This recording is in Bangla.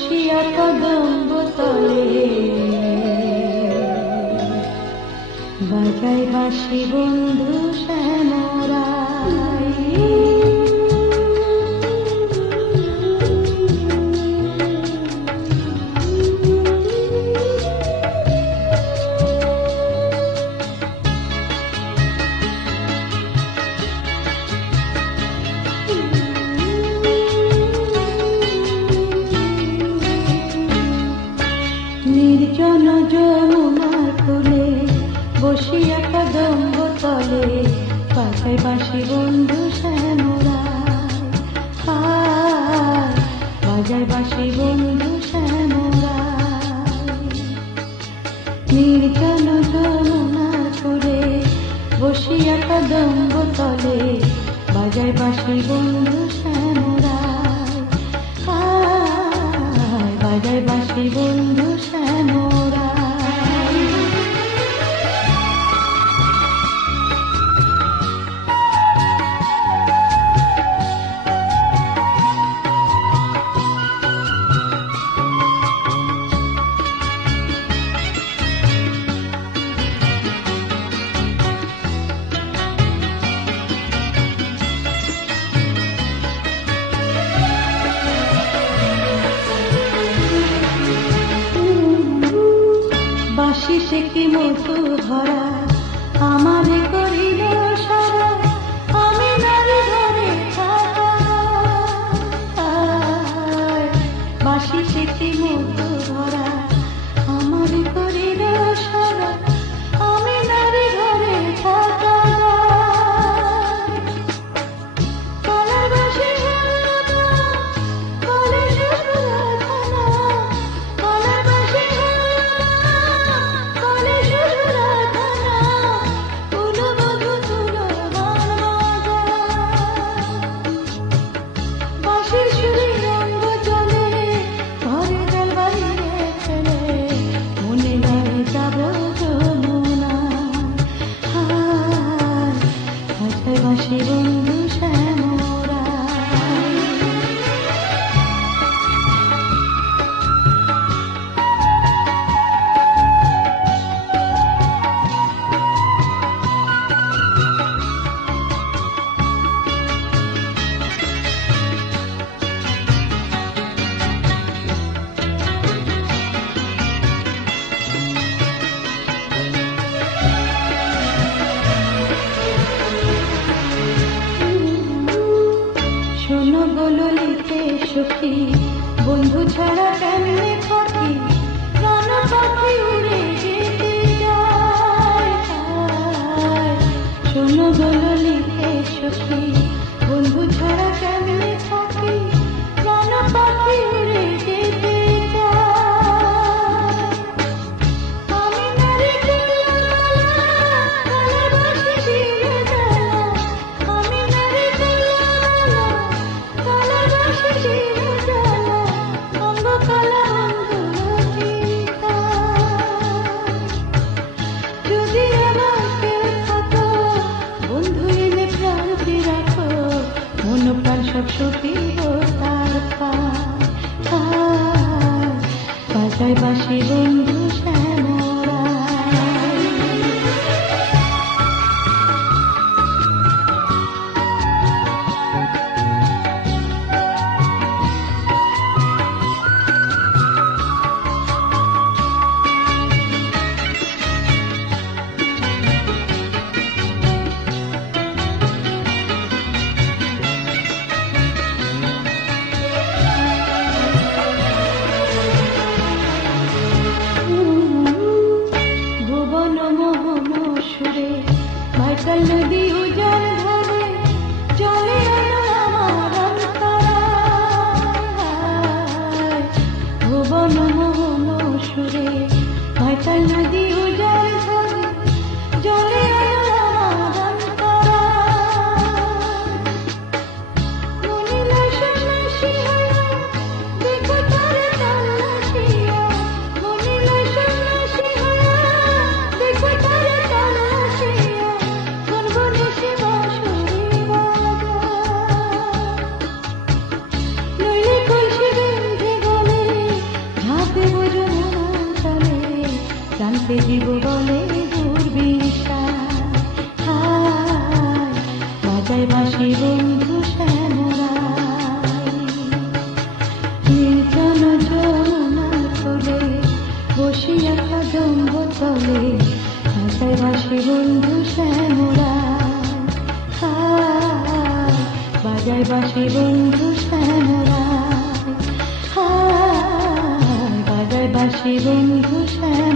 বসিয়া কদম্ব তলে বাজায় বাঁশি বন্ধু শ্যামরায়। নির্জন যমুনার কূলে বসিয়া কদম্ব তলে বাজায় বাঁশি বন্ধু শ্যামরায়। বাজায় বাঁশি বন্ধু শ্যামরায়। নির্জন যমুনার কূলে বসিয়া কদম্ব তলে বাজায় বাঁশি বন্ধু শ্যামরায়। বাজায় বাঁশি বন্ধু শ্যামরায়। বাঁশিতে কি মধু ভরা আমারে করিল সারা, আমি নারী ঘরে থাকা। বাঁশিতে কি মধু ভরা আমারে করিল সারা, আমি নারী ঘরে থাকা। বাঁশি বন্ধু শ্যামরায়। শোনো গো ললিতে সখী, বন্ধু ছাড়া কেমনে থাকি, প্রাণ পাখি উড়ে যেতে যায়। শোনো গো ললিতে সখী, বন্ধু ছাড়া কেমনে থাকি, প্রাণ পাখি উড়ে যেতে যায়। আমি নারী সব সপিব তার বাজায় বাঁশি বন্ধু শ্যামরায়। ভাইটাল নদী উজান ধরে চলে এলো আমার অন্তরায়। ভুবন মোহন সুরে ভাইটাল নদী উজান ধরে চলে এলো আমার অন্তরায়। মনিলা সন্ন্যাসী হইয়া দেখো তারে তল্লাশিয়া, মনিলা সন্ন্যাসী হইয়া দেখো তারে তল্লাশিয়া। নইলে কলসি বেঁধে গলে তাকে জীব বলে দুর্বিশা। হায় বাজায় বাঁশি বন্ধু শ্যামরায়, নির্জন যমুনার কোলে বসিয়া কদম্ব তলে বাজায় বাঁশি বন্ধু শ্যামরায়। হায় বাজায় বাঁশি বন্ধু শ্যামরায়, হায় বাজায় বাঁশি বন্ধু শ্যামরায়।